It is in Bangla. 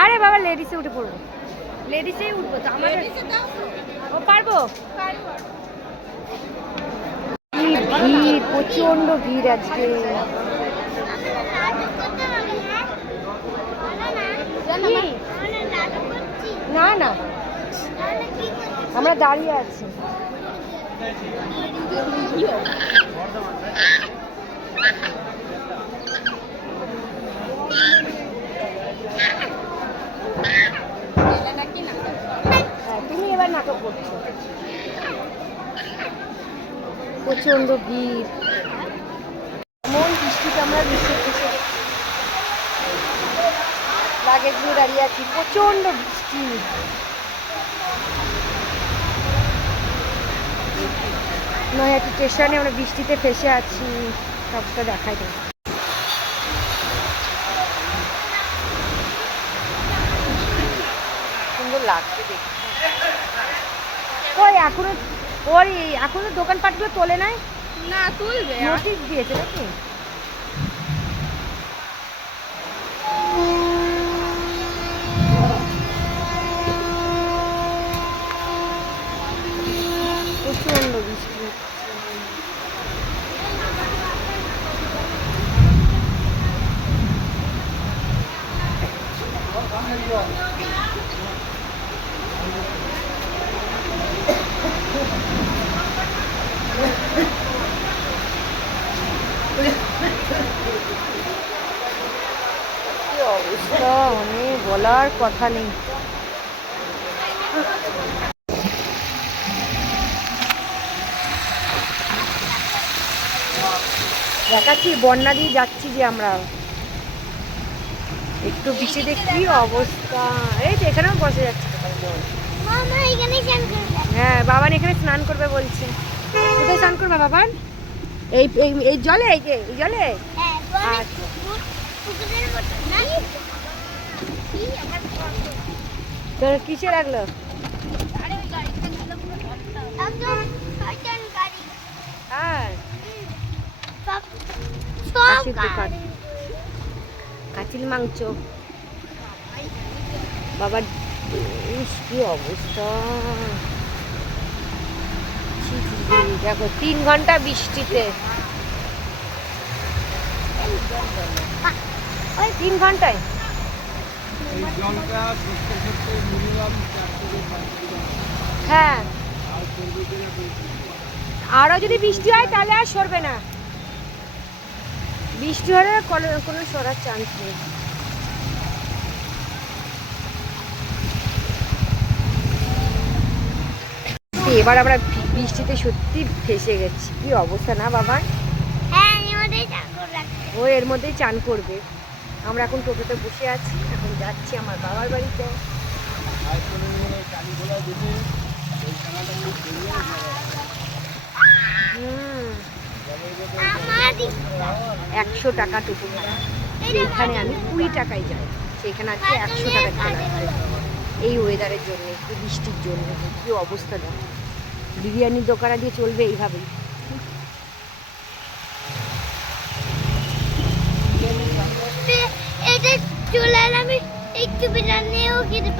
আরে বাবা লেডিসে উঠে পড়বো, লেডিসেই উঠবো তো আমার। ও পারবো। ভিড়, প্রচন্ড ভিড় আজকে। না না, আমরা দাঁড়িয়ে আছি। তুমি এবার নাটক করছো। প্রচন্ড ভিড়, এমন বৃষ্টিতে আমরা বৃষ্টি এসে লাগেজ নিয়ে দাঁড়িয়ে আছি, প্রচন্ড বৃষ্টি। নয়াটি স্টেশনে আমরা বৃষ্টিতে ফেসে আছি, সবটা দেখাই দেয়। সুন্দর লাগছে দেখতে। ওই এখনো দোকানপাটগুলো তোলে নাই না, তুলবে, নোটিশ দিয়েছে নাকি? প্রচন্ড বৃষ্টি হচ্ছে। কি অবস্থা, মানে বলার কথা নেই। দেখাচ্ছি বন্যা দিয়ে যাচ্ছি যে আমরা, একটু বৃষ্টি দেখি অবস্থা। এই তো এখানেও বসে যাচ্ছে। হ্যাঁ, বাবান এখানে স্নান করবে বলছে। কোথায় স্নান করবে বাবান? এই এই জলে, এই যে এই জলে। তোর কিসে লাগলো? হ্যাঁ, কাচিল মাংস বাবার। কি অবস্থা, দেখো 3 ঘন্টা বৃষ্টিতে। 3 ঘন্টায় হ্যাঁ, আরো যদি বৃষ্টি হয় তাহলে আর সরবে না। বৃষ্টি হলে কোনো সরার চান্স নেই। এবার আমরা বৃষ্টিতে সত্যি ফেসে গেছি, কি অবস্থা না বাবা? ও এর মধ্যেই চান করবে। আমরা এখন টোটোতে বসে আছি, এখন যাচ্ছি আমার বাবার বাড়িতে। 100 টাকা টোটো ভাড়া। সেইখানে আমি 20 টাকায় যাই, সেইখানে আজকে 100 টাকা ভাড়া। এই ওয়েদারের জন্য, একটু বৃষ্টির জন্য কি অবস্থা দেয়। বিরিয়ানির দোকানে দিয়ে চলবে এইভাবেই। চলে আমি একটু বিরিয়ানিও খেতে